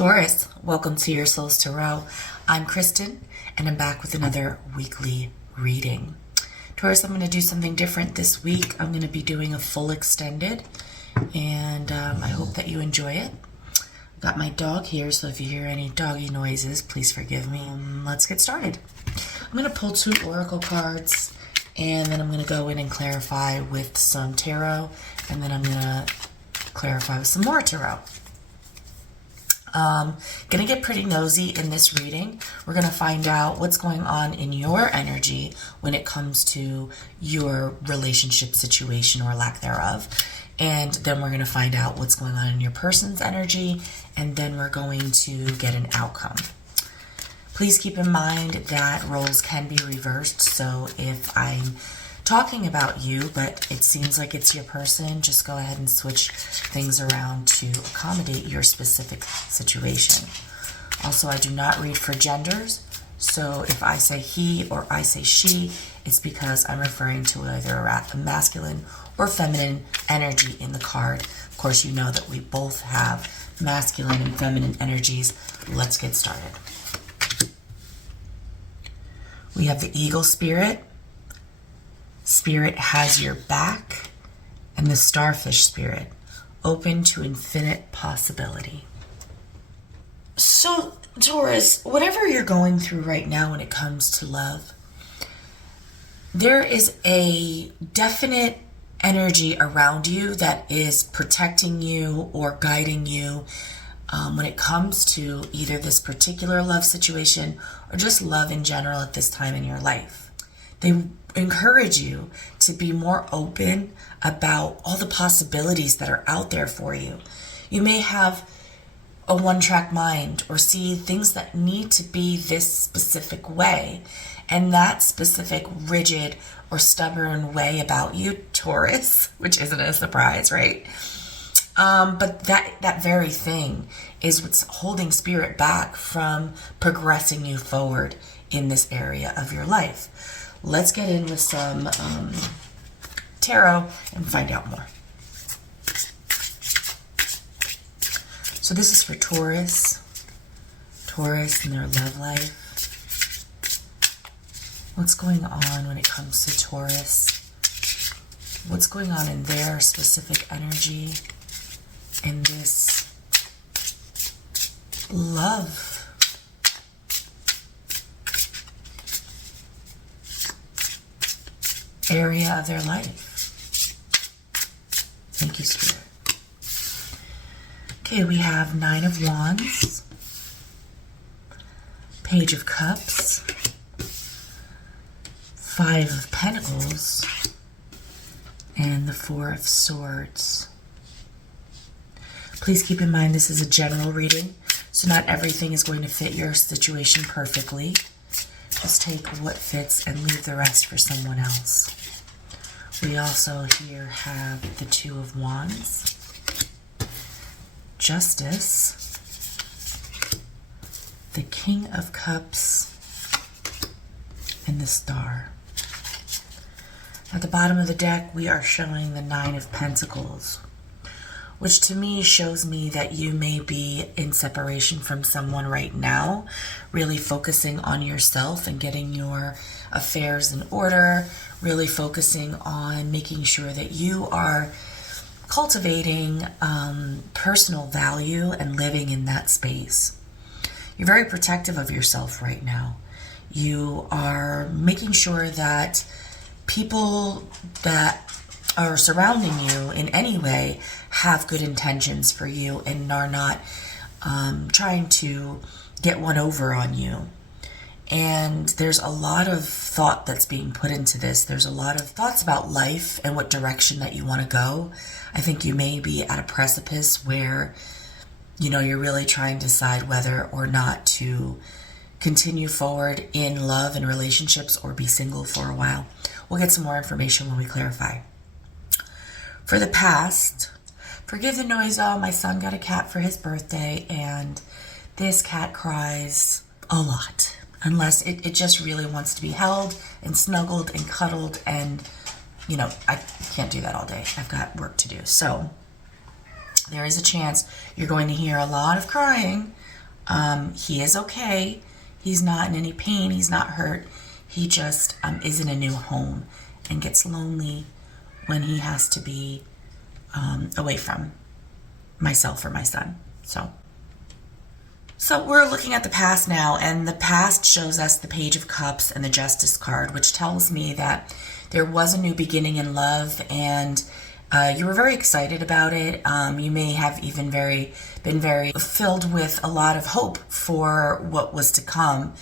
Taurus, welcome to your Soul's Tarot. I'm Kristen, and I'm back with another weekly reading. Taurus, I'm going to do something different this week. I'm going to be doing a full extended, and I hope that you enjoy it. I've got my dog here, so if you hear any doggy noises, please forgive me. Let's get started. I'm going to pull 2 oracle cards, and then I'm going to go in and clarify with some tarot, and then I'm going to clarify with some more tarot. Gonna get pretty nosy in this reading. We're gonna find out what's going on in your energy when it comes to your relationship situation or lack thereof. And then we're gonna find out what's going on in your person's energy, and then we're going to get an outcome. Please keep in mind that roles can be reversed, so if I'm talking about you, but it seems like it's your person, just go ahead and switch things around to accommodate your specific situation. Also, I do not read for genders, so if I say he or I say she, it's because I'm referring to either a masculine or feminine energy in the card. Of course, you know that we both have masculine and feminine energies. Let's get started. We have the Eagle Spirit. Spirit has your back, and the Starfish Spirit, open to infinite possibility. So, Taurus, whatever you're going through right now when it comes to love, there is a definite energy around you that is protecting you or guiding you when it comes to either this particular love situation or just love in general at this time in your life. They encourage you to be more open about all the possibilities that are out there for you. You may have a one-track mind or see things that need to be this specific way, and that specific rigid or stubborn way about you, Taurus, which isn't a surprise, right? But that very thing is what's holding spirit back from progressing you forward in this area of your life. Let's get in with some tarot and find out more. So this is for Taurus and their love life. What's going on when it comes to Taurus? What's going on in their specific energy in this love area of their life? Thank you, Spirit. Okay, we have 9 of Wands, Page of Cups, 5 of Pentacles, and the 4 of Swords. Please keep in mind this is a general reading, so not everything is going to fit your situation perfectly. Just take what fits and leave the rest for someone else. We also here have the 2 of Wands, Justice, the King of Cups, and the Star. At the bottom of the deck, we are showing the 9 of Pentacles, which to me shows me that you may be in separation from someone right now, really focusing on yourself and getting your affairs in order, really focusing on making sure that you are cultivating personal value and living in that space. You're very protective of yourself right now. You are making sure that people that are surrounding you in any way have good intentions for you and are not trying to get one over on you. And there's a lot of thought that's being put into this. There's a lot of thoughts about life and what direction that you want to go. I think you may be at a precipice where, you're really trying to decide whether or not to continue forward in love and relationships or be single for a while. We'll get some more information when we clarify. For the past, forgive the noise. Oh, my son got a cat for his birthday, and this cat cries a lot. Unless it just really wants to be held and snuggled and cuddled, and I can't do that all day. I've got work to do. So there is a chance you're going to hear a lot of crying He is okay. He's not in any pain. He's not hurt. He just is in a new home and gets lonely when he has to be away from myself or my son. So we're looking at the past now, and the past shows us the Page of Cups and the Justice card, which tells me that there was a new beginning in love, and you were very excited about it. You may have even been very filled with a lot of hope for what was to come.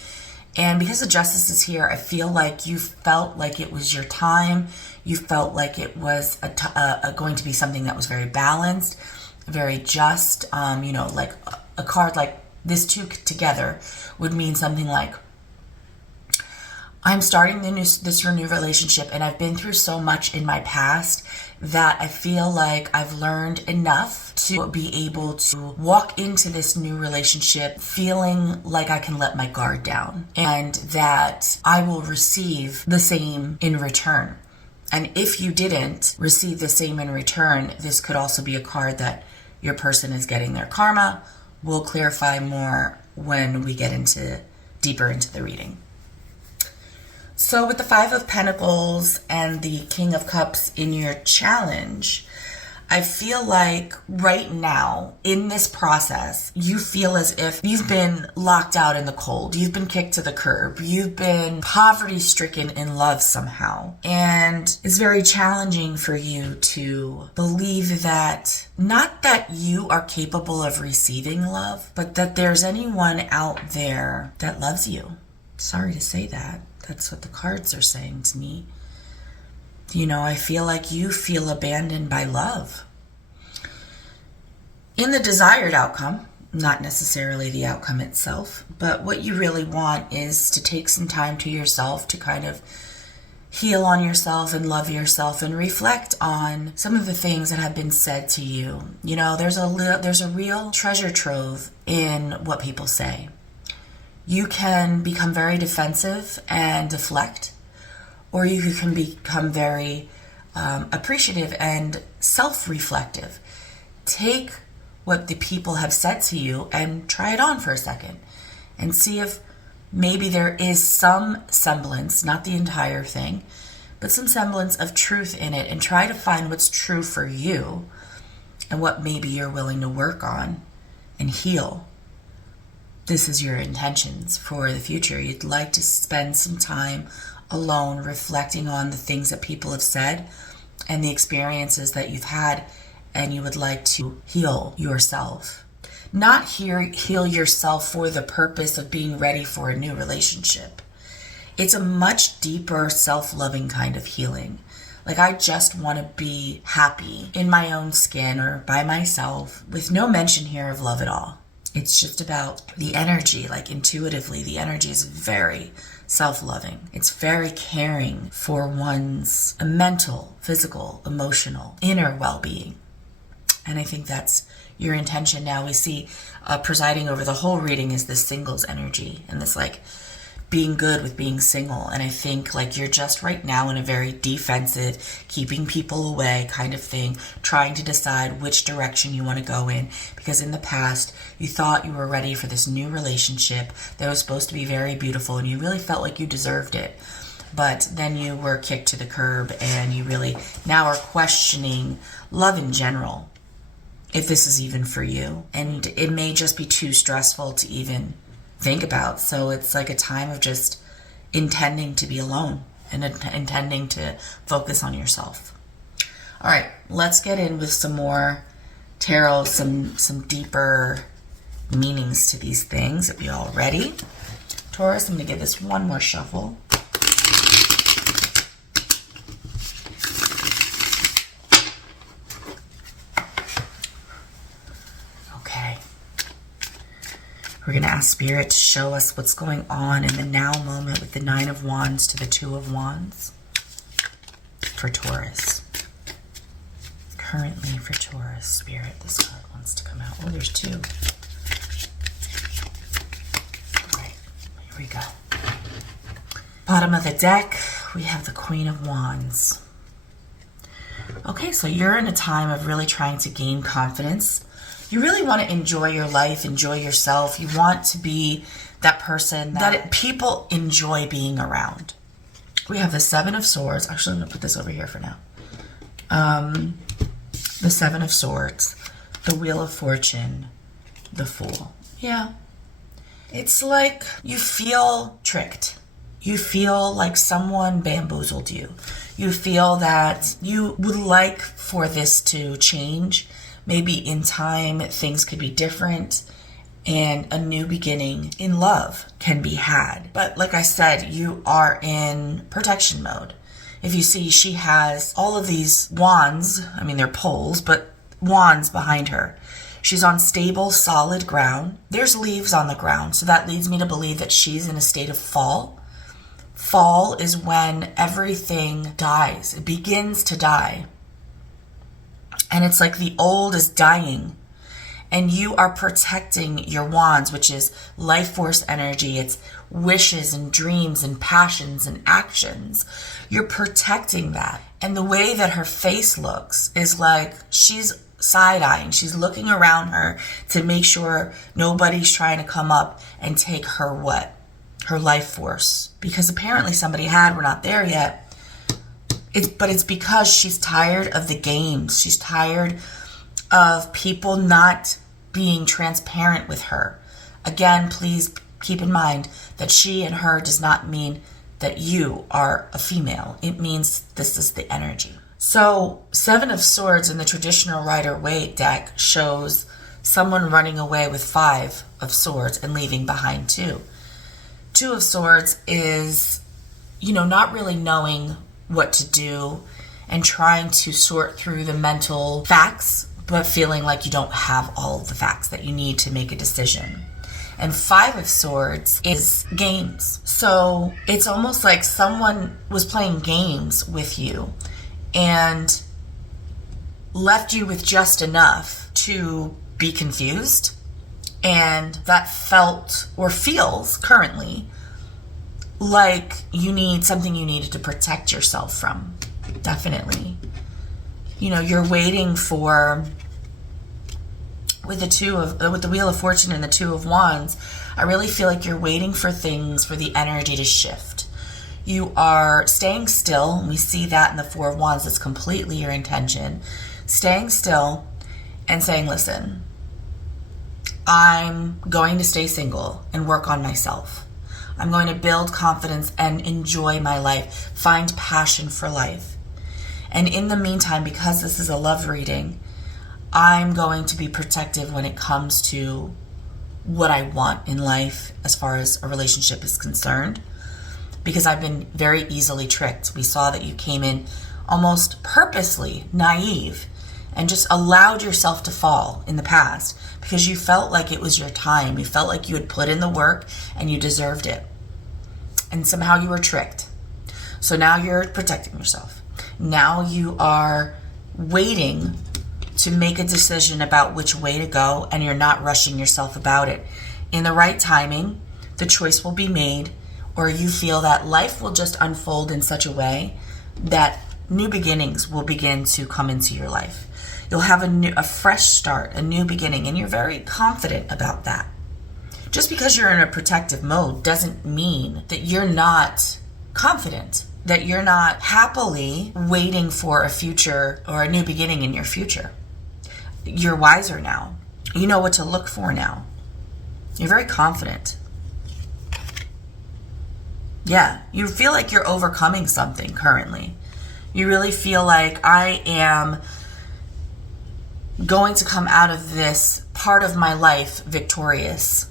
And because the Justice is here, I feel like you felt like it was your time. You felt like it was going to be something that was very balanced, very just. Like a card like this two together would mean something like, I'm starting this renewed relationship, and I've been through so much in my past that I feel like I've learned enough to be able to walk into this new relationship feeling like I can let my guard down, and that I will receive the same in return. And if you didn't receive the same in return, this could also be a card that your person is getting their karma. We'll clarify more when we get deeper into the reading. So with the Five of Pentacles and the King of Cups in your challenge, I feel like right now in this process, you feel as if you've been locked out in the cold. You've been kicked to the curb. You've been poverty stricken in love somehow. And it's very challenging for you to believe that, not that you are capable of receiving love, but that there's anyone out there that loves you. Sorry to say that. That's what the cards are saying to me. I feel like you feel abandoned by love. In the desired outcome, not necessarily the outcome itself, but what you really want is to take some time to yourself to kind of heal on yourself and love yourself and reflect on some of the things that have been said to you. There's a real treasure trove in what people say. You can become very defensive and deflect, or you can become very appreciative and self-reflective. Take what the people have said to you and try it on for a second and see if maybe there is some semblance, not the entire thing, but some semblance of truth in it, and try to find what's true for you and what maybe you're willing to work on and heal. This is your intentions for the future. You'd like to spend some time alone reflecting on the things that people have said and the experiences that you've had, and you would like to heal yourself. Not heal yourself for the purpose of being ready for a new relationship. It's a much deeper, self-loving kind of healing. Like, I just want to be happy in my own skin or by myself, with no mention here of love at all. It's just about the energy, like intuitively, the energy is very self-loving. It's very caring for one's mental, physical, emotional, inner well-being. And I think that's your intention now. We see presiding over the whole reading is this singles energy and this like being good with being single. And I think like you're just right now in a very defensive, keeping people away kind of thing, trying to decide which direction you want to go in. Because in the past, you thought you were ready for this new relationship that was supposed to be very beautiful and you really felt like you deserved it. But then you were kicked to the curb and you really now are questioning love in general, if this is even for you. And it may just be too stressful to even think about. So it's like a time of just intending to be alone and intending to focus on yourself. All right, let's get in with some more tarot, some deeper meanings to these things. Are you all ready? Taurus, I'm going to give this one more shuffle. We're going to ask Spirit to show us what's going on in the now moment with the Nine of Wands to the Two of Wands for Taurus. Currently for Taurus, Spirit, this card wants to come out. Oh, there's two. All right, here we go. Bottom of the deck, we have the Queen of Wands. Okay, so you're in a time of really trying to gain confidence. You really want to enjoy your life, enjoy yourself. You want to be that person that people enjoy being around. We have the Seven of Swords. Actually, I'm going to put this over here for now. The Seven of Swords, the Wheel of Fortune, the Fool. Yeah. It's like you feel tricked. You feel like someone bamboozled you. You feel that you would like for this to change. Maybe in time things could be different and a new beginning in love can be had. But like I said, you are in protection mode. If you see, she has all of these wands. I mean, they're poles, but wands behind her. She's on stable, solid ground. There's leaves on the ground, so that leads me to believe that she's in a state of fall. Fall is when everything dies. It begins to die. And it's like the old is dying. And you are protecting your wands, which is life force energy. It's wishes and dreams and passions and actions. You're protecting that. And the way that her face looks is like she's side-eyeing. She's looking around her to make sure nobody's trying to come up and take her what? Her life force. Because apparently somebody had, we're not there yet. But it's because she's tired of the games. She's tired of people not being transparent with her. Again, please keep in mind that she and her does not mean that you are a female. It means this is the energy. So, Seven of Swords in the traditional Rider-Waite deck shows someone running away with Five of Swords and leaving behind two. Two of Swords is, not really knowing what to do and trying to sort through the mental facts, but feeling like you don't have all of the facts that you need to make a decision. And Five of Swords is games. So it's almost like someone was playing games with you and left you with just enough to be confused. And that felt or feels currently like you needed to protect yourself from. Definitely. You're waiting for, with the Wheel of Fortune and the Two of Wands, I really feel like you're waiting for the energy to shift. You are staying still. We see that in the Four of Wands. That's completely your intention. Staying still and saying, listen, I'm going to stay single and work on myself. I'm going to build confidence and enjoy my life, find passion for life. And in the meantime, because this is a love reading, I'm going to be protective when it comes to what I want in life as far as a relationship is concerned, because I've been very easily tricked. We saw that you came in almost purposely naive and just allowed yourself to fall in the past because you felt like it was your time. You felt like you had put in the work and you deserved it. And somehow you were tricked. So now you're protecting yourself. Now you are waiting to make a decision about which way to go, and you're not rushing yourself about it. In the right timing, the choice will be made, or you feel that life will just unfold in such a way that new beginnings will begin to come into your life. You'll have a fresh start, a new beginning, and you're very confident about that. Just because you're in a protective mode doesn't mean that you're not confident, that you're not happily waiting for a future or a new beginning in your future. You're wiser now. You know what to look for now. You're very confident. Yeah, you feel like you're overcoming something currently. You really feel like I am going to come out of this part of my life victorious.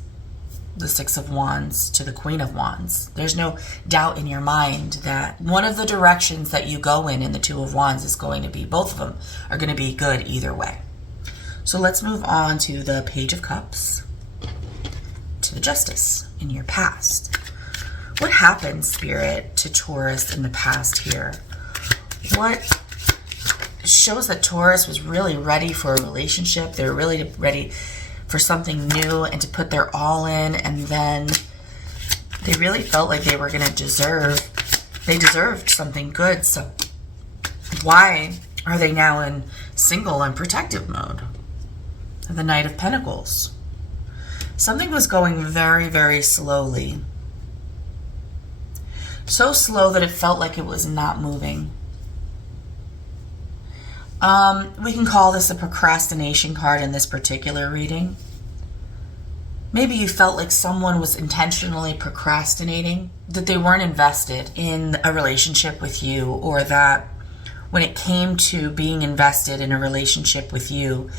The Six of Wands to the Queen of Wands. There's no doubt in your mind that one of the directions that you go in the Two of Wands is going to be, both of them are going to be good either way. So let's move on to the Page of Cups, to the Justice in your past. What happened, Spirit, to Taurus in the past here? What shows that Taurus was really ready for a relationship? They were really ready for something new and to put their all in, and then they really felt like they were going to deserved something good. So why are they now in single and protective mode? The Knight of Pentacles. Something was going very, very slowly. So slow that it felt like it was not moving. We can call this a procrastination card in this particular reading. Maybe you felt like someone was intentionally procrastinating, that they weren't invested in a relationship with you, or that when it came to being invested in a relationship with you,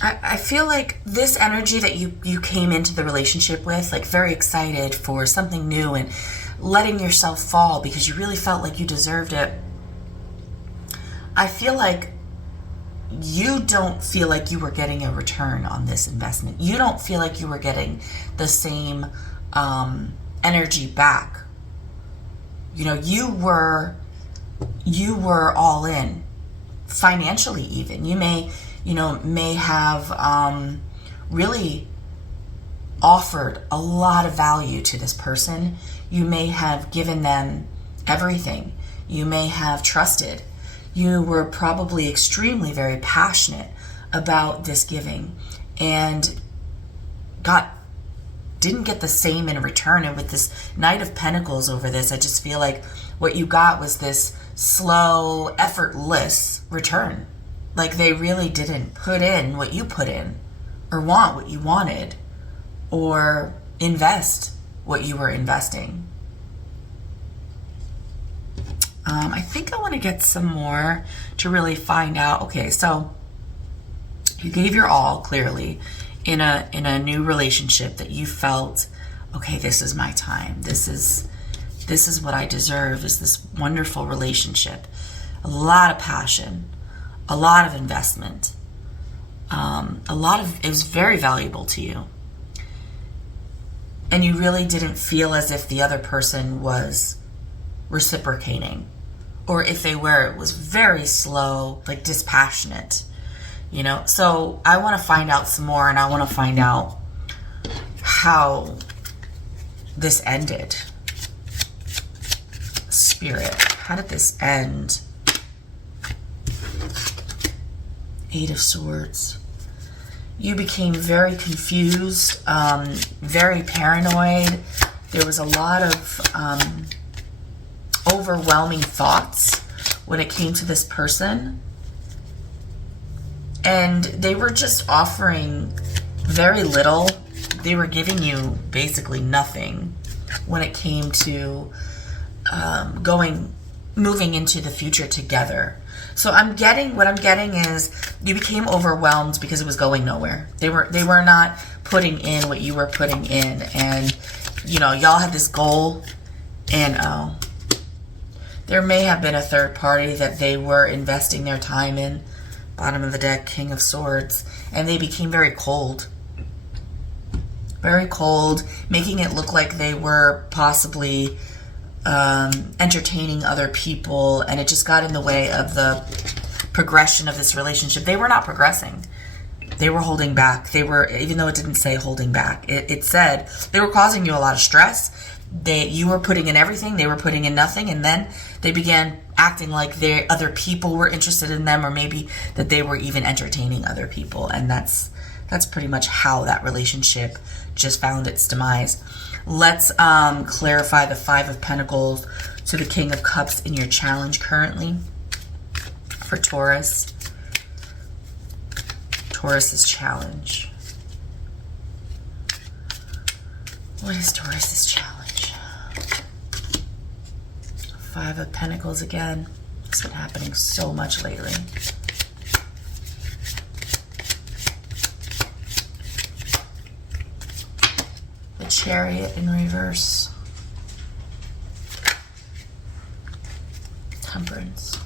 I feel like this energy that you came into the relationship with, like very excited for something new and letting yourself fall because you really felt like you deserved it. I feel like you don't feel like you were getting a return on this investment. You don't feel like you were getting the same energy back. You know, you were all in, financially even. You may have really offered a lot of value to this person. You may have given them everything. You may have trusted. You were probably extremely very passionate about this giving and didn't get the same in return. And with this Knight of Pentacles over this, I just feel like what you got was this slow, effortless return. Like they really didn't put in what you put in, or want what you wanted, or invest what you were investing. I think I want to get some more to really find out. Okay, so you gave your all, clearly, in a new relationship that you felt, okay, this is my time. This is what I deserve, is this wonderful relationship. A lot of passion, a lot of investment, it was very valuable to you. And you really didn't feel as if the other person was reciprocating. Or if they were, it was very slow, like dispassionate, you know? So I want to find out some more, and I want to find out how this ended. Spirit, how did this end? 8 of Swords. You became very confused, very paranoid. There was a lot of overwhelming thoughts when it came to this person. And they were just offering very little. They were giving you basically nothing when it came to moving into the future together. So what I'm getting is you became overwhelmed because it was going nowhere. They were not putting in what you were putting in, and y'all had this goal, and there may have been a third party that they were investing their time in. Bottom of the deck, King of Swords, and they became very cold. Very cold, making it look like they were possibly entertaining other people, and it just got in the way of the progression of this relationship. They were not progressing. They were holding back. They were, even though it didn't say holding back, it said they were causing you a lot of stress. You were putting in everything, they were putting in nothing, and then they began acting like other people were interested in them, or maybe that they were even entertaining other people, and that's pretty much how that relationship just found its demise. Let's clarify the 5 of Pentacles to the King of Cups in your challenge currently for Taurus. Taurus's challenge. What is Taurus's challenge? 5 of Pentacles again. It's been happening so much lately. The Chariot in reverse. Temperance.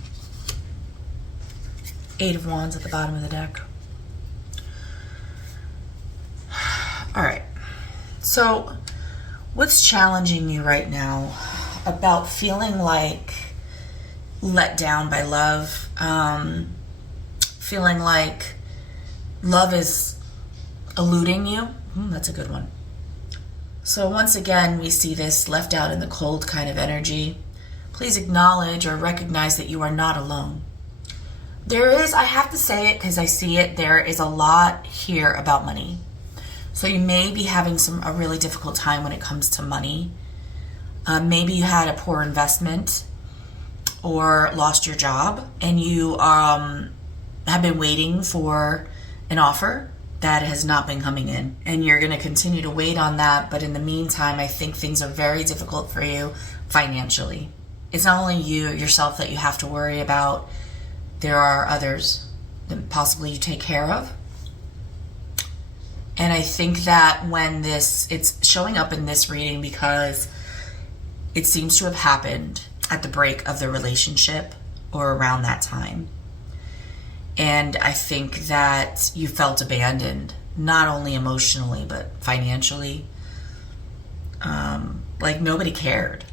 8 of Wands at the bottom of the deck. All right. So, what's challenging you right now about feeling like let down by love? Feeling like love is eluding you? That's a good one. So once again, we see this left out in the cold kind of energy. please acknowledge or recognize that you are not alone. There is, I have to say it because I see it, there is a lot here about money. So you may be having a really difficult time when it comes to money. Maybe you had a poor investment or lost your job, and you have been waiting for an offer that has not been coming in, and you're going to continue to wait on that. But in the meantime, I think things are very difficult for you financially. It's not only yourself that you have to worry about. There are others that possibly you take care of. And I think that when it's showing up in this reading because it seems to have happened at the break of the relationship or around that time. And I think that you felt abandoned, not only emotionally, but financially. Like nobody cared.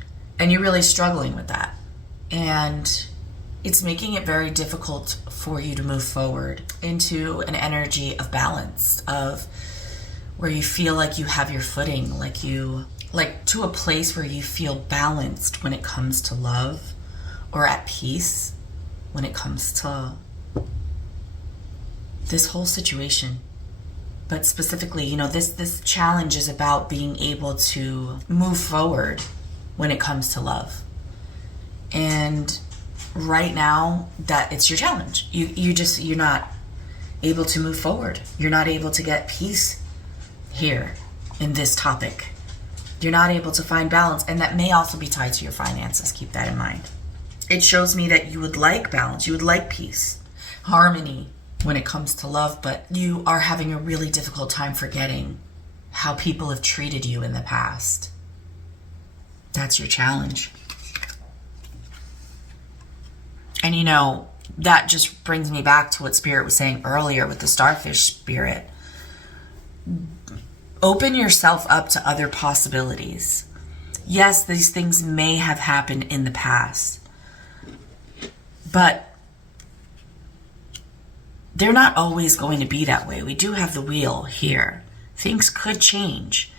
And you're really struggling with that. And it's making it very difficult for you to move forward into an energy of balance, of where you feel like you have your footing, like to a place where you feel balanced when it comes to love, or at peace when it comes to this whole situation. But specifically, this challenge is about being able to move forward when it comes to love. And right now, that it's your challenge. You're not able to move forward. You're not able to get peace here in this topic. You're not able to find balance, and that may also be tied to your finances. Keep that in mind. It shows me that you would like balance, you would like peace, harmony when it comes to love, but you are having a really difficult time forgetting how people have treated you in the past. That's your challenge. And that just brings me back to what Spirit was saying earlier with the starfish spirit. Open yourself up to other possibilities. Yes, these things may have happened in the past, but they're not always going to be that way. We do have the wheel here. Things could change.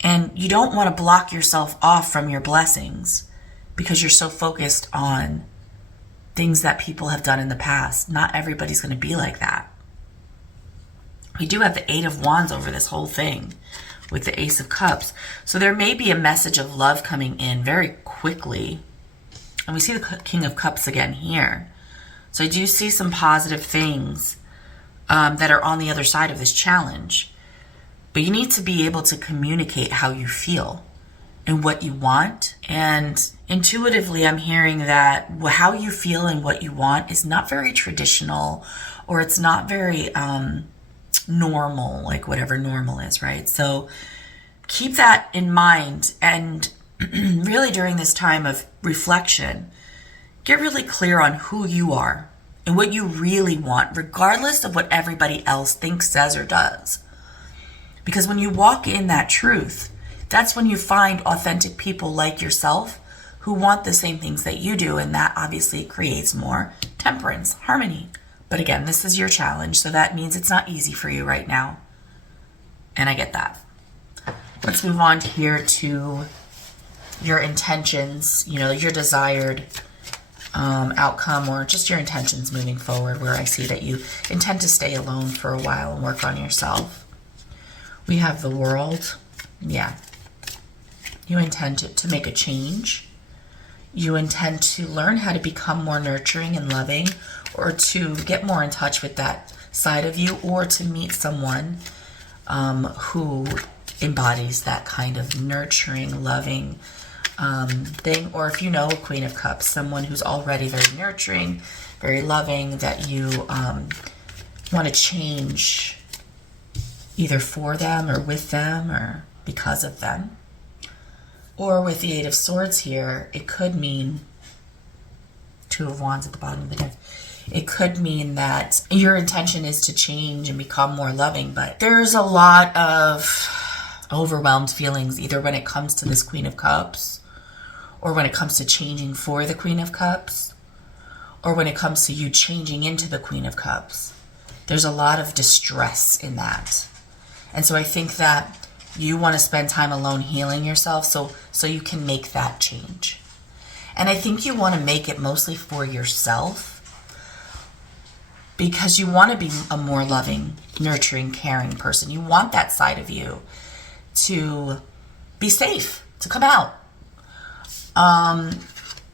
And you don't want to block yourself off from your blessings because you're so focused on things that people have done in the past. Not everybody's going to be like that. We do have the Eight of Wands over this whole thing with the Ace of Cups. So there may be a message of love coming in very quickly. And we see the King of Cups again here. So I do see some positive things that are on the other side of this challenge. But you need to be able to communicate how you feel and what you want. And intuitively, I'm hearing that how you feel and what you want is not very traditional, or it's not very normal, like whatever normal is, right? So keep that in mind. And really during this time of reflection, get really clear on who you are and what you really want, regardless of what everybody else thinks, says, or does. Because when you walk in that truth, that's when you find authentic people like yourself who want the same things that you do, and that obviously creates more temperance, harmony. But again, this is your challenge, so that means it's not easy for you right now. And I get that. Let's move on here to your intentions, your desired outcome, or just your intentions moving forward, where I see that you intend to stay alone for a while and work on yourself. We have the World. Yeah. You intend to make a change. You intend to learn how to become more nurturing and loving, or to get more in touch with that side of you, or to meet someone who embodies that kind of nurturing, loving thing. Or if you know a Queen of Cups, someone who's already very nurturing, very loving, that you want to change either for them or with them or because of them. Or with the Eight of Swords here, it could mean Two of Wands at the bottom of the deck. It could mean that your intention is to change and become more loving, but there's a lot of overwhelmed feelings, either when it comes to this Queen of Cups, or when it comes to changing for the Queen of Cups, or when it comes to you changing into the Queen of Cups. There's a lot of distress in that. And so I think that You want to spend time alone healing yourself so you can make that change. And I think you want to make it mostly for yourself, because you want to be a more loving, nurturing, caring person. You want that side of you to be safe, to come out.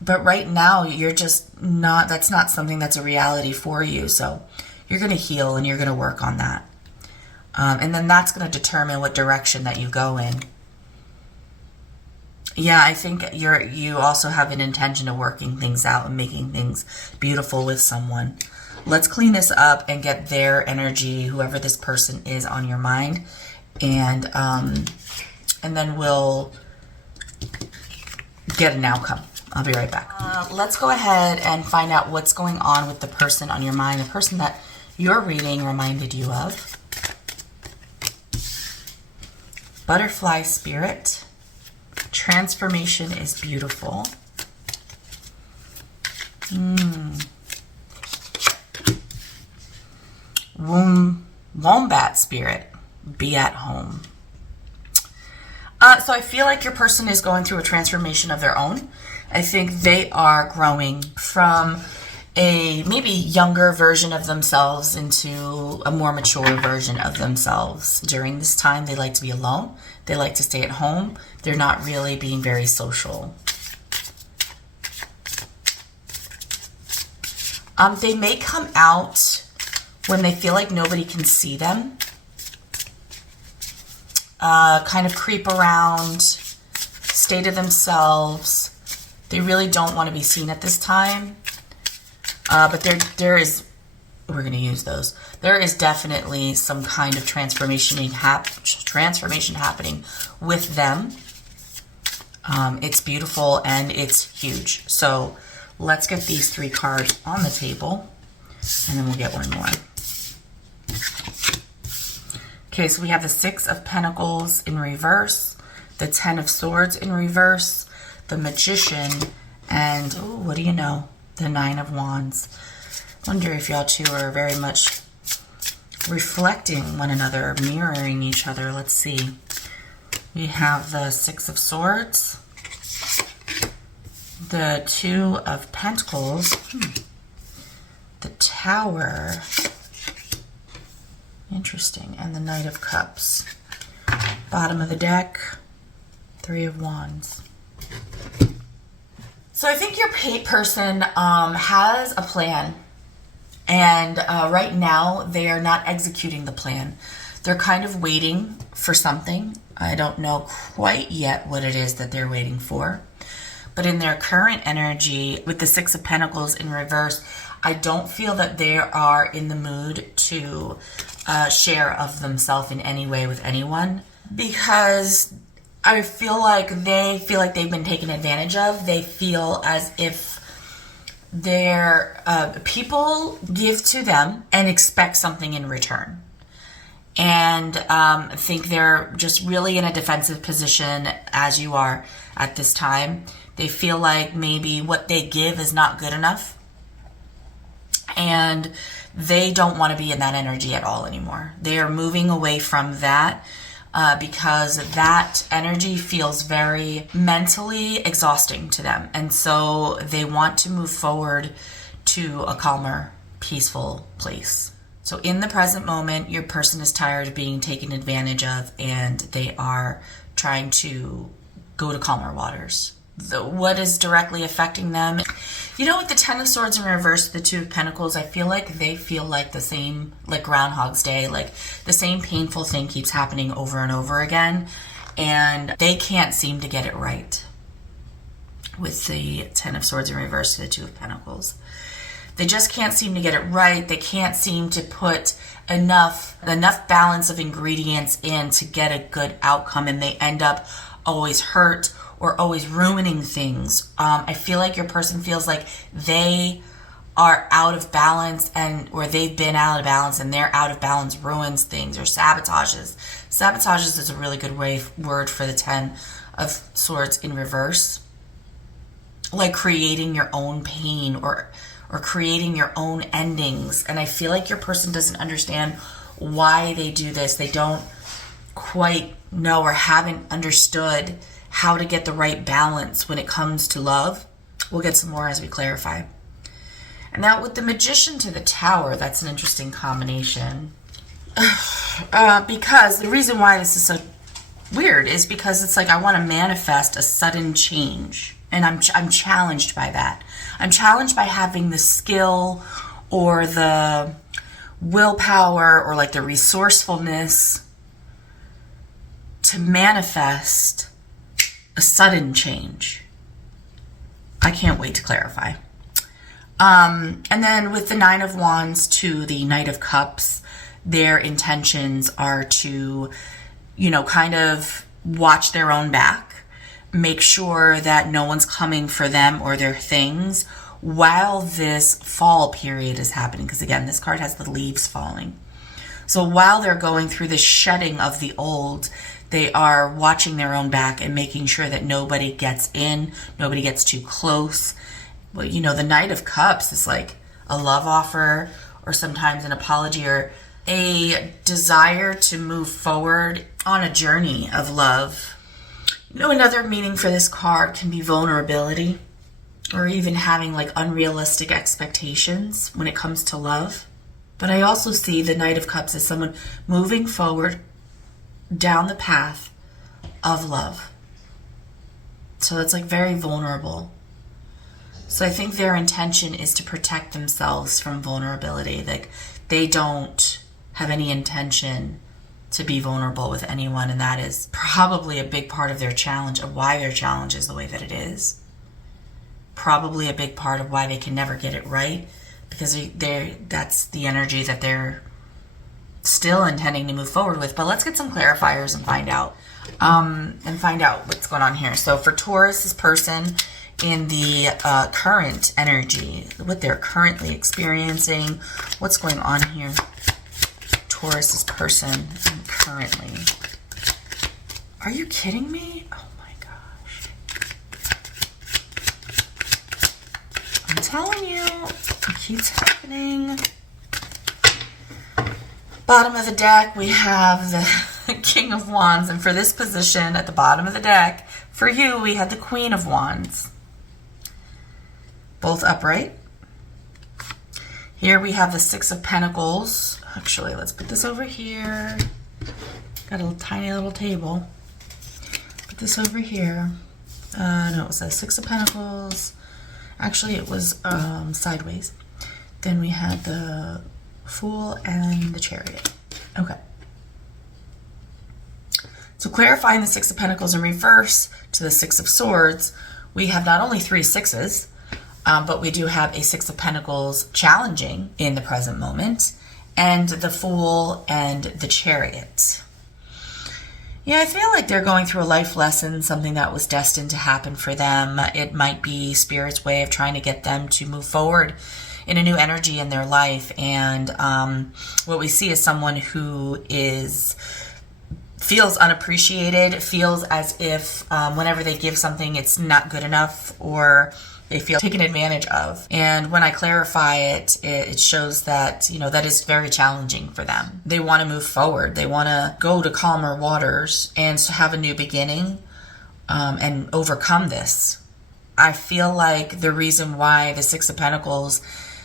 But right now, you're just not, that's not something that's a reality for you. So you're going to heal and you're going to work on that. And then that's going to determine what direction that you go in. Yeah, I think you also have an intention of working things out and making things beautiful with someone. Let's clean this up and get their energy, whoever this person is, on your mind. And then we'll get an outcome. I'll be right back. Let's go ahead and find out what's going on with the person on your mind, the person that your reading reminded you of. Butterfly spirit. Transformation is beautiful. Wombat spirit. Be at home. So I feel like your person is going through a transformation of their own. I think they are growing from a maybe younger version of themselves into a more mature version of themselves. During this time, they like to be alone. They like to stay at home. They're not really being very social. They may come out when they feel like nobody can see them. Kind of creep around, stay to themselves. They really don't want to be seen at this time. But there is, we're going to use those. There is definitely some kind of transformation happening with them. It's beautiful and it's huge. So let's get these 3 cards on the table, and then we'll get one more. Okay, so we have the 6 of Pentacles in reverse, the 10 of Swords in reverse, the Magician, and, ooh, what do you know? The 9 of Wands. Wonder if y'all two are very much reflecting one another, mirroring each other. Let's see. We have the 6 of Swords, the 2 of Pentacles, the Tower, interesting, and the Knight of Cups. Bottom of the deck, 3 of Wands. So I think your person has a plan, and right now they are not executing the plan. They're kind of waiting for something. I don't know quite yet what it is that they're waiting for. But in their current energy, with the 6 of Pentacles in reverse, I don't feel that they are in the mood to share of themselves in any way with anyone, because I feel like they've been taken advantage of. They feel as if their people give to them and expect something in return. And I think they're just really in a defensive position, as you are at this time. They feel like maybe what they give is not good enough. And they don't want to be in that energy at all anymore. They are moving away from that because that energy feels very mentally exhausting to them. And so they want to move forward to a calmer, peaceful place. So in the present moment, your person is tired of being taken advantage of, and they are trying to go to calmer waters. What is directly affecting them? You know, with the 10 of Swords in reverse, the 2 of Pentacles, I feel like they feel like the same, like Groundhog's Day, like the same painful thing keeps happening over and over again, and they can't seem to get it right. With the 10 of Swords in reverse to the 2 of Pentacles, they just can't seem to get it right. They can't seem to put enough balance of ingredients in to get a good outcome, and they end up always hurt or always ruining things. I feel like your person feels like they are out of balance, or they've been out of balance, and their out of balance ruins things or sabotages. Sabotages is a really good word for the 10 of Swords in reverse. Like creating your own pain or creating your own endings. And I feel like your person doesn't understand why they do this. They don't quite know or haven't understood how to get the right balance when it comes to love. We'll get some more as we clarify. And now with the Magician to the Tower, that's an interesting combination. Because the reason why this is so weird is because it's like I want to manifest a sudden change. And I'm challenged by that. I'm challenged by having the skill or the willpower or like the resourcefulness to manifest a sudden change. I can't wait to clarify. And then with the Nine of Wands to the Knight of Cups, their intentions are to, kind of watch their own back, make sure that no one's coming for them or their things while this fall period is happening. Because again, this card has the leaves falling. So while they're going through the shedding of the old, they are watching their own back and making sure that nobody gets in, nobody gets too close. Well, the Knight of Cups is like a love offer or sometimes an apology or a desire to move forward on a journey of love. Another meaning for this card can be vulnerability or even having like unrealistic expectations when it comes to love. But I also see the Knight of Cups as someone moving forward down the path of love. So it's like very vulnerable. So I think their intention is to protect themselves from vulnerability. Like they don't have any intention to be vulnerable with anyone, and that is probably a big part of their challenge, of why their challenge is the way that it is. Probably a big part of why they can never get it right, because that's the energy that they're still intending to move forward with. But let's get some clarifiers and find out what's going on here. So for Taurus, this person in the current energy, what they're currently experiencing, what's going on here. Taurus's person currently. Are you kidding me? Oh my gosh. I'm telling you, it keeps happening. Bottom of the deck, we have the King of Wands. And for this position at the bottom of the deck, for you, we had the Queen of Wands. Both upright. Here we have the Six of Pentacles. Actually, let's put this over here. Got a tiny little table. Put this over here. No, it was the Six of Pentacles. Actually, it was sideways. Then we had the Fool and the Chariot. Okay. So clarifying the Six of Pentacles in reverse to the Six of Swords, we have not only three sixes, but we do have a Six of Pentacles challenging in the present moment, and the Fool and the Chariot. Yeah, I feel like they're going through a life lesson, something that was destined to happen for them. It might be Spirit's way of trying to get them to move forward in a new energy in their life. And what we see is someone who feels unappreciated, feels as if whenever they give something, it's not good enough, or they feel taken advantage of. And when I clarify it, it shows that, that is very challenging for them. They want to move forward. They want to go to calmer waters and have a new beginning and overcome this. I feel like the reason why the Six of Pentacles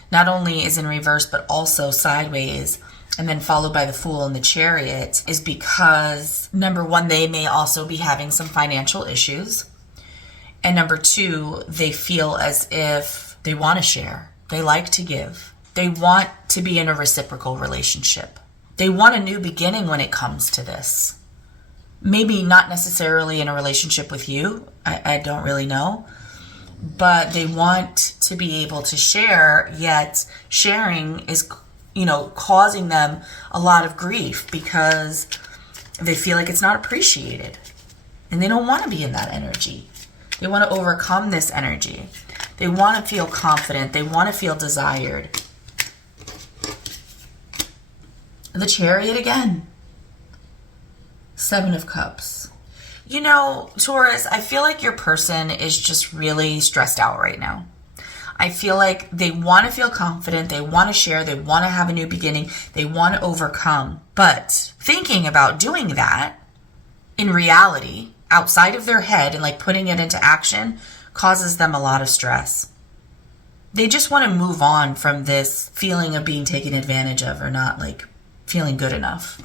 not only is in reverse, but also sideways, and then followed by the Fool and the Chariot, is because, number one, they may also be having some financial issues. And number two, they feel as if they want to share. They like to give. They want to be in a reciprocal relationship. They want a new beginning when it comes to this. Maybe not necessarily in a relationship with you. I don't really know. But they want to be able to share, yet sharing is, causing them a lot of grief because they feel like it's not appreciated. And they don't want to be in that energy. They want to overcome this energy. They want to feel confident. They want to feel desired. The Chariot again. Seven of Cups. Taurus, I feel like your person is just really stressed out right now. I feel like they want to feel confident, they want to share, they want to have a new beginning, they want to overcome. But thinking about doing that in reality, outside of their head and like putting it into action, causes them a lot of stress. They just want to move on from this feeling of being taken advantage of or not like feeling good enough.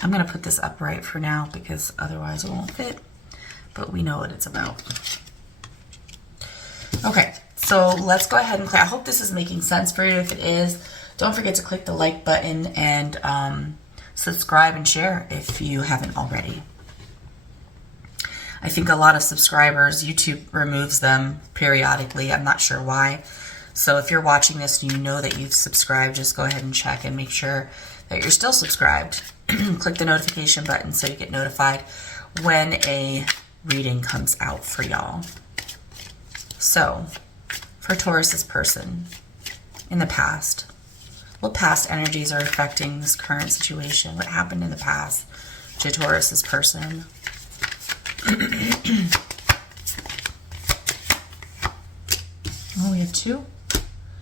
I'm going to put this upright for now because otherwise it won't fit, but we know what it's about. Okay, so let's go ahead and clear. I hope this is making sense for you. If it is, don't forget to click the like button and subscribe and share if you haven't already. I think a lot of subscribers, YouTube removes them periodically. I'm not sure why. So if you're watching this and you know that you've subscribed, just go ahead and check and make sure that you're still subscribed. Click the notification button so you get notified when a reading comes out for y'all. So, for Taurus's person in the past, what past energies are affecting this current situation? What happened in the past to Taurus's person? Oh, we have 2.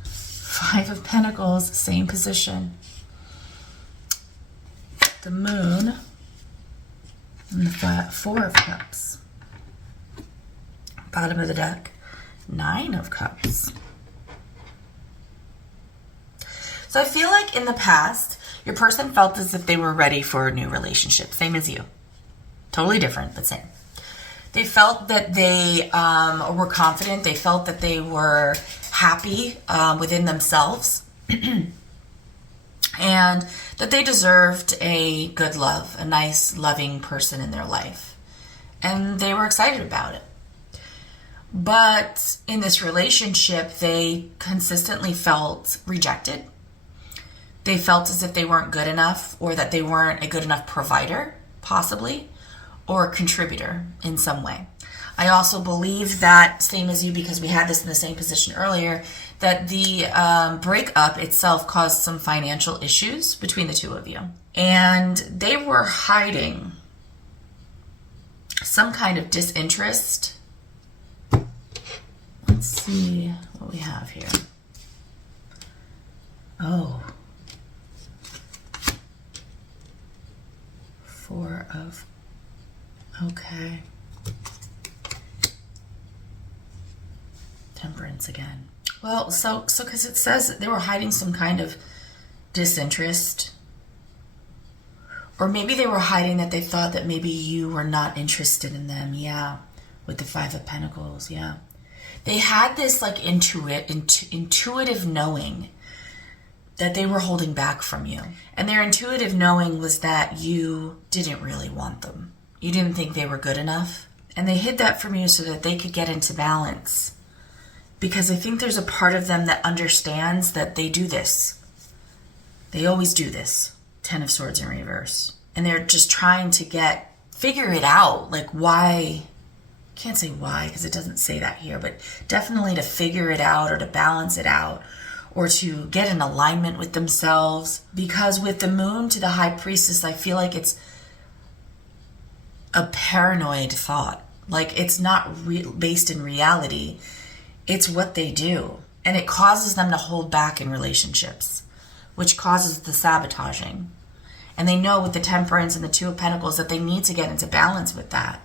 5 of Pentacles, same position. The Moon and the 4 of Cups. Bottom of the deck, 9 of Cups. So I feel like in the past, your person felt as if they were ready for a new relationship. Same as you. Totally different, but same. They felt that they were confident. They felt that they were happy within themselves. And that they deserved a good love, a nice, loving person in their life. And they were excited about it. But in this relationship, they consistently felt rejected. They felt as if they weren't good enough, or that they weren't a good enough provider, possibly, or a contributor in some way. I also believe that, same as you, because we had this in the same position earlier, that the breakup itself caused some financial issues between the two of you. And they were hiding some kind of disinterest. Let's see what we have here. Oh. 4 of... Okay. Temperance again. Well, so because it says that they were hiding some kind of disinterest. Or maybe they were hiding that they thought that maybe you were not interested in them. Yeah. With the 5 of Pentacles. Yeah. They had this like intuitive knowing that they were holding back from you. And their intuitive knowing was that you didn't really want them. You didn't think they were good enough. And they hid that from you so that they could get into balance. Because I think there's a part of them that understands that they do this. They always do this. 10 of Swords in reverse. And they're just trying to figure it out. Like why, can't say why because it doesn't say that here, but definitely to figure it out or to balance it out or to get in alignment with themselves. Because with the Moon to the High Priestess, I feel like it's a paranoid thought. Like it's not based in reality. It's what they do. And it causes them to hold back in relationships, which causes the sabotaging. And they know with the Temperance and the 2 of Pentacles that they need to get into balance with that.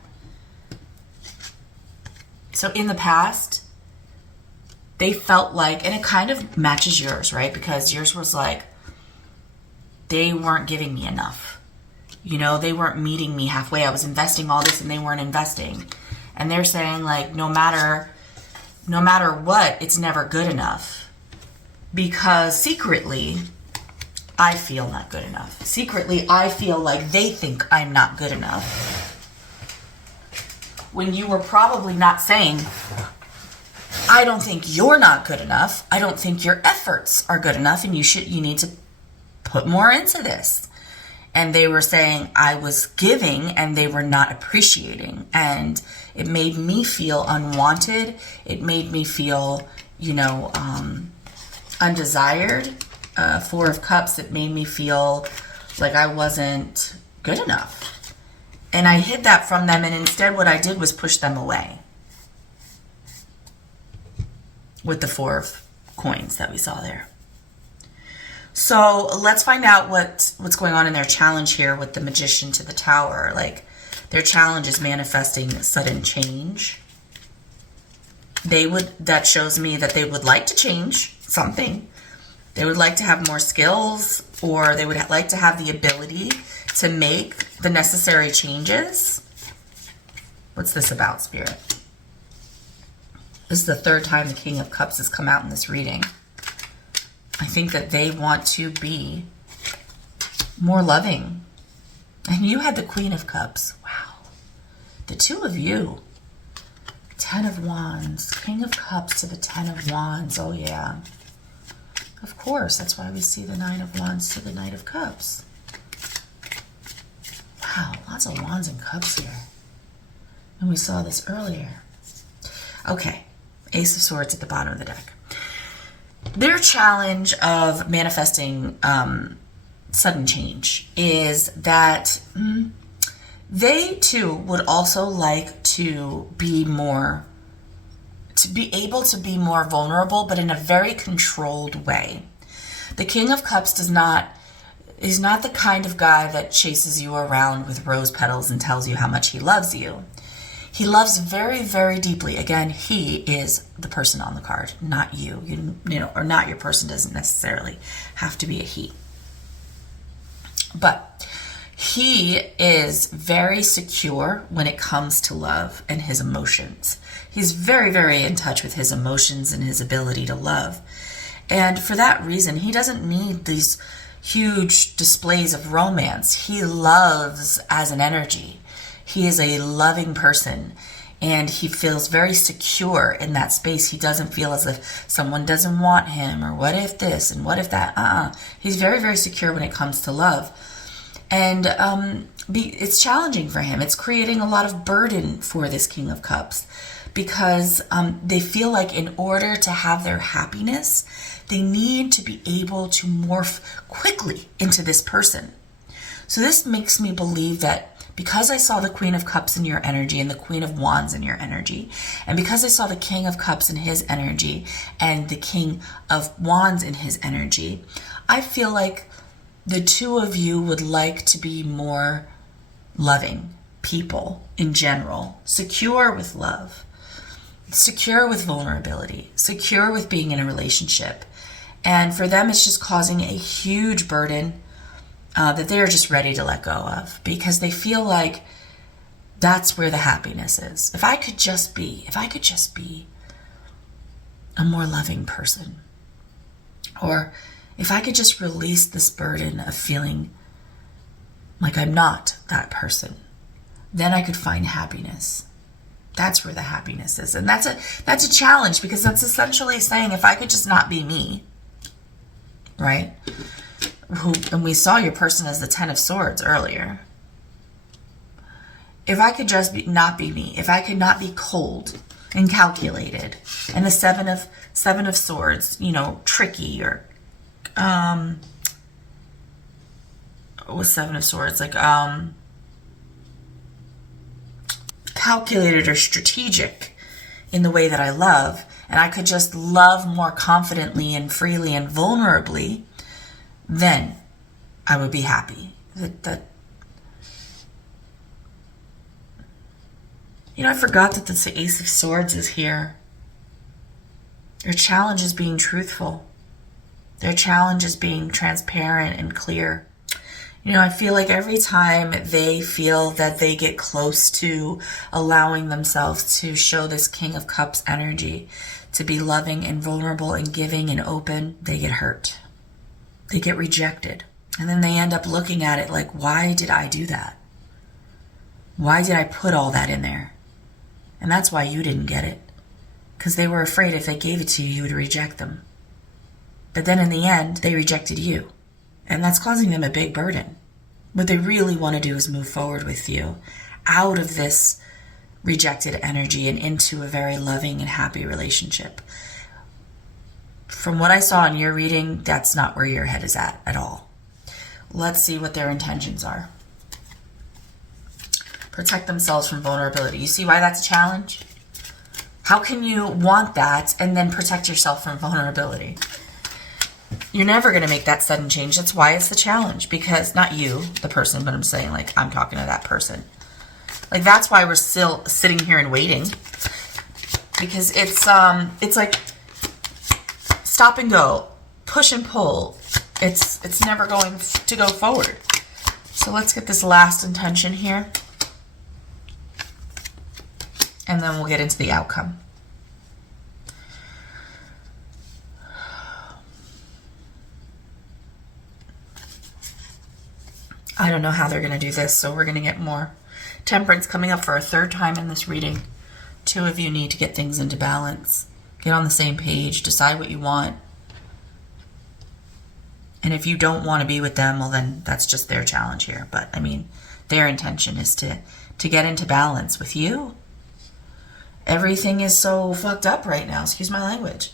So in the past, they felt like, and it kind of matches yours, right? Because yours was like, they weren't giving me enough. You know, they weren't meeting me halfway. I was investing all this and they weren't investing. And they're saying like, no matter what, it's never good enough. Because secretly, I feel not good enough. Secretly, I feel like they think I'm not good enough. When you were probably not saying, I don't think you're not good enough. I don't think your efforts are good enough and you need to put more into this. And they were saying I was giving and they were not appreciating. And it made me feel unwanted. It made me feel, undesired. 4 of Cups, it made me feel like I wasn't good enough. And I hid that from them, and instead what I did was push them away. with the 4 of coins that we saw there. So let's find out what's going on in their challenge here with the Magician to the Tower. Like, their challenge is manifesting sudden change. That shows me that they would like to change something. They would like to have more skills, or they would like to have the ability to make the necessary changes. What's this about, Spirit? This is the 3rd time the King of Cups has come out in this reading. I think that they want to be more loving. And you had the Queen of Cups. Wow. The 2 of you. 10 of Wands. King of Cups to the 10 of Wands. Oh, yeah. Of course. That's why we see the 9 of Wands to the Knight of Cups. Wow. Lots of Wands and Cups here. And we saw this earlier. Okay. Ace of Swords at the bottom of the deck. Their challenge of manifesting sudden change is that they too would also like to be able to be more vulnerable, but in a very controlled way. The King of Cups is not the kind of guy that chases you around with rose petals and tells you how much he loves you. He loves very, very deeply. Again, he is the person on the card, not you. You know, or not your person doesn't necessarily have to be a he. But he is very secure when it comes to love and his emotions. He's very, very in touch with his emotions and his ability to love. And for that reason, he doesn't need these huge displays of romance. He loves as an energy. He is a loving person, and he feels very secure in that space. He doesn't feel as if someone doesn't want him, or what if this and what if that. He's very, very secure when it comes to love. And it's challenging for him. It's creating a lot of burden for this King of Cups, because they feel like in order to have their happiness, they need to be able to morph quickly into this person. So this makes me believe that because I saw the Queen of Cups in your energy and the Queen of Wands in your energy, and because I saw the King of Cups in his energy and the King of Wands in his energy, I feel like the 2 of you would like to be more loving people in general, secure with love, secure with vulnerability, secure with being in a relationship. And for them, it's just causing a huge burden that they're just ready to let go of, because they feel like that's where the happiness is. If I could just be a more loving person, or if I could just release this burden of feeling like I'm not that person, then I could find happiness. That's where the happiness is. And that's a challenge, because that's essentially saying, if I could just not be me, right? And we saw your person as the 10 of Swords earlier. If I could just not be me, if I could not be cold and calculated, and the 7 of Swords, you know, tricky, or what was 7 of Swords, like calculated or strategic in the way that I love, and I could just love more confidently and freely and vulnerably, then I would be happy. You know, I forgot that the Ace of Swords is here. Their challenge is being truthful. Their challenge is being transparent and clear. You know, I feel like every time they feel that they get close to allowing themselves to show this King of Cups energy, to be loving and vulnerable and giving and open, they get hurt. They get rejected. And then they end up looking at it like, why did I do that? Why did I put all that in there? And that's why you didn't get it. Because they were afraid if they gave it to you, you would reject them. But then in the end, they rejected you. And that's causing them a big burden. What they really want to do is move forward with you out of this rejected energy and into a very loving and happy relationship. From what I saw in your reading, that's not where your head is at all. Let's see what their intentions are. Protect themselves from vulnerability. You see why that's a challenge? How can you want that and then protect yourself from vulnerability? You're never going to make that sudden change. That's why it's the challenge. Because, not you, the person, but I'm saying, like, I'm talking to that person. Like, that's why we're still sitting here and waiting. Because it's like stop and go, push and pull. It's never going to go forward. So let's get this last intention here. And then we'll get into the outcome. I don't know how they're going to do this, so we're going to get more. Temperance coming up for a third time in this reading. Two of you need to get things into balance. Get on the same page. Decide what you want. And if you don't want to be with them, well, then that's just their challenge here. But, I mean, their intention is to get into balance with you. Everything is so fucked up right now. Excuse my language.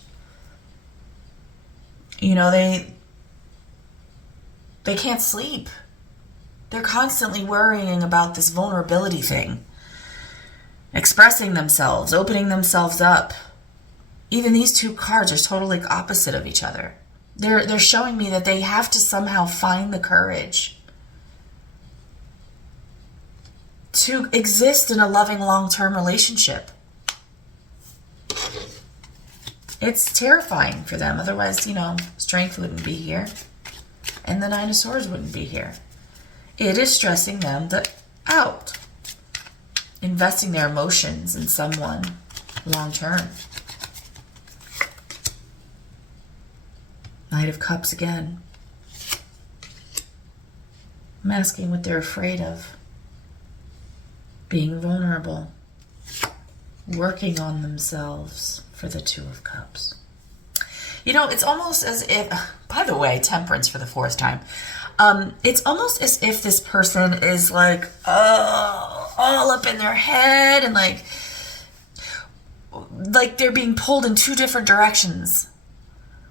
You know, they can't sleep. They're constantly worrying about this vulnerability thing. Expressing themselves, opening themselves up. Even these two cards are totally opposite of each other. They're showing me that they have to somehow find the courage to exist in a loving long-term relationship. It's terrifying for them. Otherwise, you know, strength wouldn't be here. And the Nine of Swords wouldn't be here. It is stressing them out. Investing their emotions in someone long-term. Knight of Cups again. I'm asking what they're afraid of. Being vulnerable. Working on themselves for the Two of Cups. You know, it's almost as if, by the way, Temperance for the fourth time. It's almost as if this person is like, all up in their head and like they're being pulled in two different directions.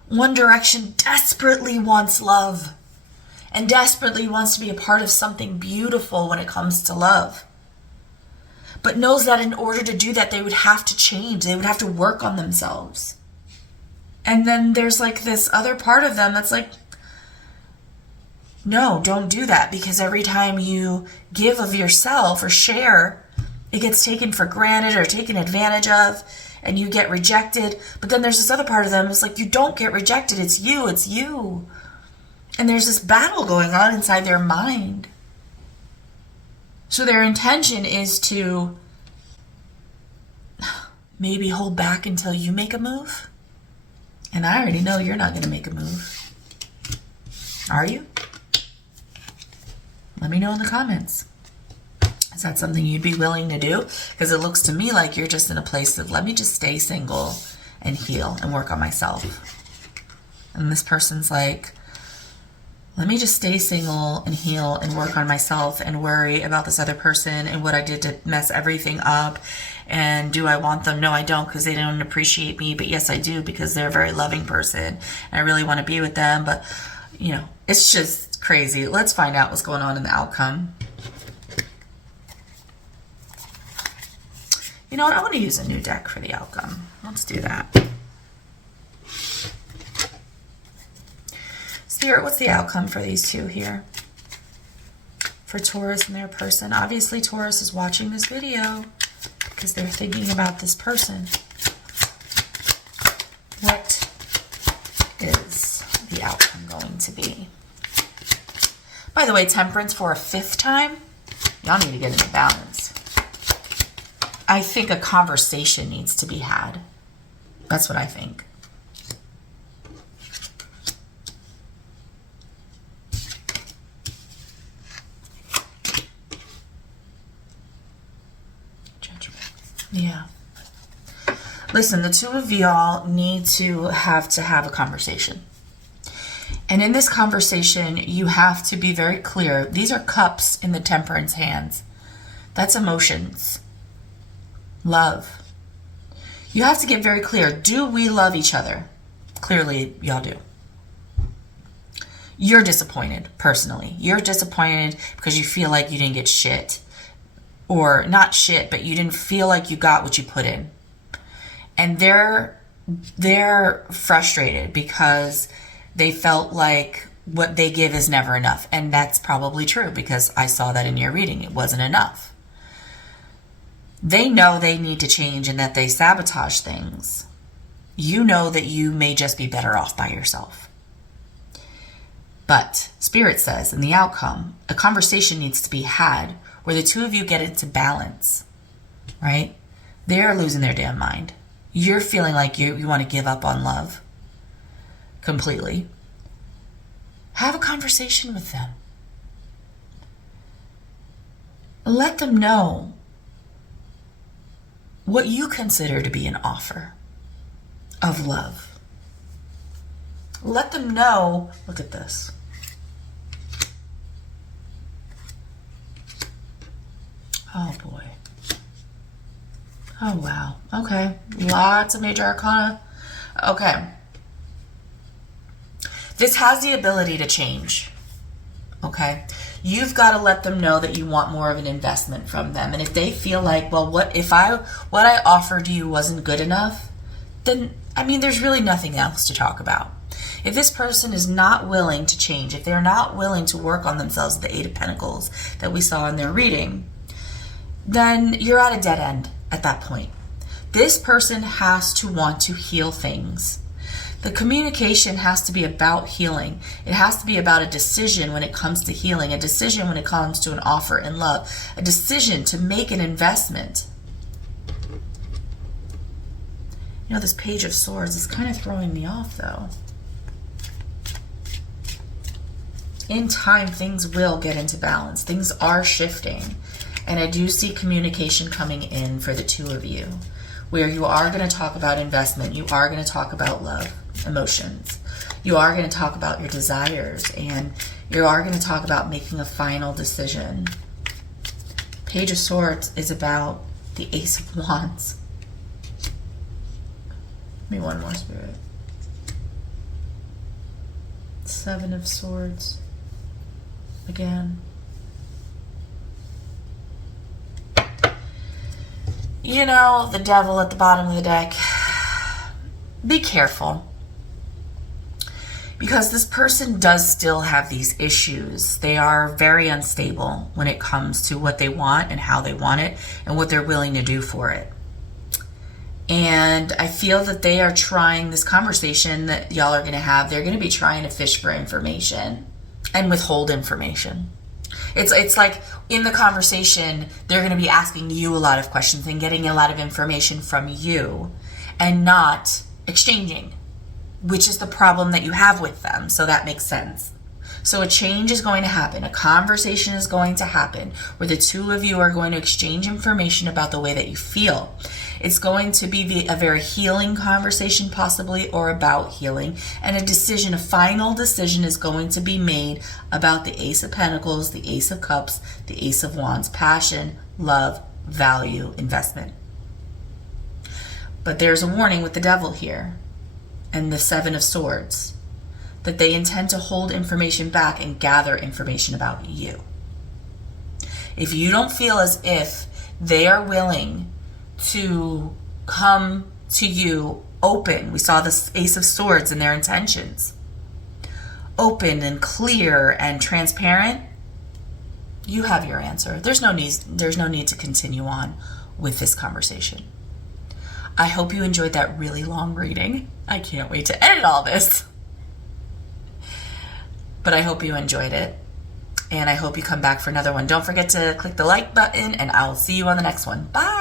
One direction desperately wants love and desperately wants to be a part of something beautiful when it comes to love. But knows that in order to do that, they would have to change. They would have to work on themselves. And then there's like this other part of them that's like, no, don't do that, because every time you give of yourself or share, it gets taken for granted or taken advantage of, and you get rejected. But then there's this other part of them, it's like, you don't get rejected, it's you, it's you. And there's this battle going on inside their mind. So their intention is to maybe hold back until you make a move. And I already know you're not going to make a move. Are you? Let me know in the comments. Is that something you'd be willing to do? Because it looks to me like you're just in a place of, let me just stay single and heal and work on myself. And this person's like, let me just stay single and heal and work on myself and worry about this other person and what I did to mess everything up. And do I want them? No, I don't, because they don't appreciate me. But yes, I do, because they're a very loving person. And I really want to be with them. But, you know, it's just crazy. Let's find out what's going on in the outcome. You know what? I want to use a new deck for the outcome. Let's do that. Spirit, what's the outcome for these two here? For Taurus and their person. Obviously, Taurus is watching this video because they're thinking about this person. What is the outcome going to be? By the way, Temperance for a fifth time. Y'all need to get into balance. I think a conversation needs to be had. That's what I think. Yeah. Listen, the two of y'all need to have a conversation. And in this conversation, you have to be very clear. These are cups in the Temperance hands. That's emotions. Love. You have to get very clear. Do we love each other? Clearly, y'all do. You're disappointed, personally. You're disappointed because you feel like you didn't get shit. Or not shit, but you didn't feel like you got what you put in. And they're frustrated because they felt like what they give is never enough. And that's probably true, because I saw that in your reading. It wasn't enough. They know they need to change and that they sabotage things. You know that you may just be better off by yourself. But Spirit says in the outcome, a conversation needs to be had where the two of you get into balance, right? They're losing their damn mind. You're feeling like you want to give up on love completely. Have a conversation with them. Let them know what you consider to be an offer of love. Let them know, look at this. Oh boy. Oh wow. Okay. Lots of major arcana. Okay. This has the ability to change. Okay. You've got to let them know that you want more of an investment from them. And if they feel like, well, what I offered you wasn't good enough, then, I mean, there's really nothing else to talk about. If this person is not willing to change, if they're not willing to work on themselves, the Eight of Pentacles that we saw in their reading, then you're at a dead end at that point. This person has to want to heal things. The communication has to be about healing. It has to be about a decision when it comes to healing, a decision when it comes to an offer in love, a decision to make an investment. You know, this Page of Swords is kind of throwing me off, though. In time, things will get into balance. Things are shifting. And I do see communication coming in for the two of you, where you are going to talk about investment. You are going to talk about love, emotions. You are going to talk about your desires, and you are going to talk about making a final decision. Page of Swords is about the Ace of Wands. Give me one more, Spirit. Seven of Swords. Again. You know, the Devil at the bottom of the deck. Be careful. Because this person does still have these issues. They are very unstable when it comes to what they want and how they want it and what they're willing to do for it. And I feel that they are trying, this conversation that y'all are going to have, they're going to be trying to fish for information and withhold information. It's like in the conversation, they're going to be asking you a lot of questions and getting a lot of information from you and not exchanging, which is the problem that you have with them. So that makes sense. So a change is going to happen. A conversation is going to happen where the two of you are going to exchange information about the way that you feel. It's going to be a very healing conversation, possibly, or about healing. And a final decision is going to be made about the Ace of Pentacles, the Ace of Cups, the Ace of Wands, passion, love, value, investment. But there's a warning with the Devil here and the Seven of Swords, that they intend to hold information back and gather information about you. If you don't feel as if they are willing to come to you open, we saw this Ace of Swords and their intentions, open and clear and transparent, you have your answer. There's no need to continue on with this conversation. I hope you enjoyed that really long reading. I can't wait to edit all this. But I hope you enjoyed it, and I hope you come back for another one. Don't forget to click the like button, and I will see you on the next one. Bye!